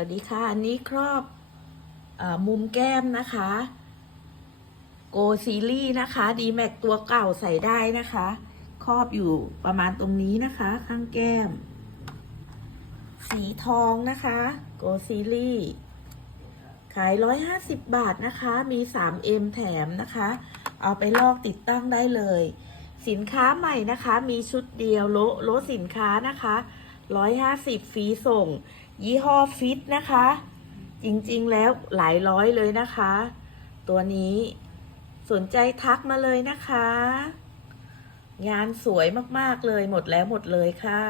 วัสดีค่ะ อันนี้ครอบออมุมแก้มนะคะ โกซีรีนะคะ ดีแม็กตัวเก่าใส่ได้นะคะ ครอบอยู่ประมาณตรงนี้นะคะ ข้างแก้ม สีทองนะคะ โกซีรีขาย 150 บาทนะคะ มี 3M แถมนะคะ เอาไปลอกติดตั้งได้เลย สินค้าใหม่นะคะ มีชุดเดียวโลโลสินค้านะคะ 150ฟรีส่ง ยี่ห้อฟิตนะคะ จริงๆแล้วหลายร้อยเลยนะคะ ตัวนี้สนใจทักมาเลยนะคะ งานสวยมากๆเลยหมดแล้วหมดเลยค่ะ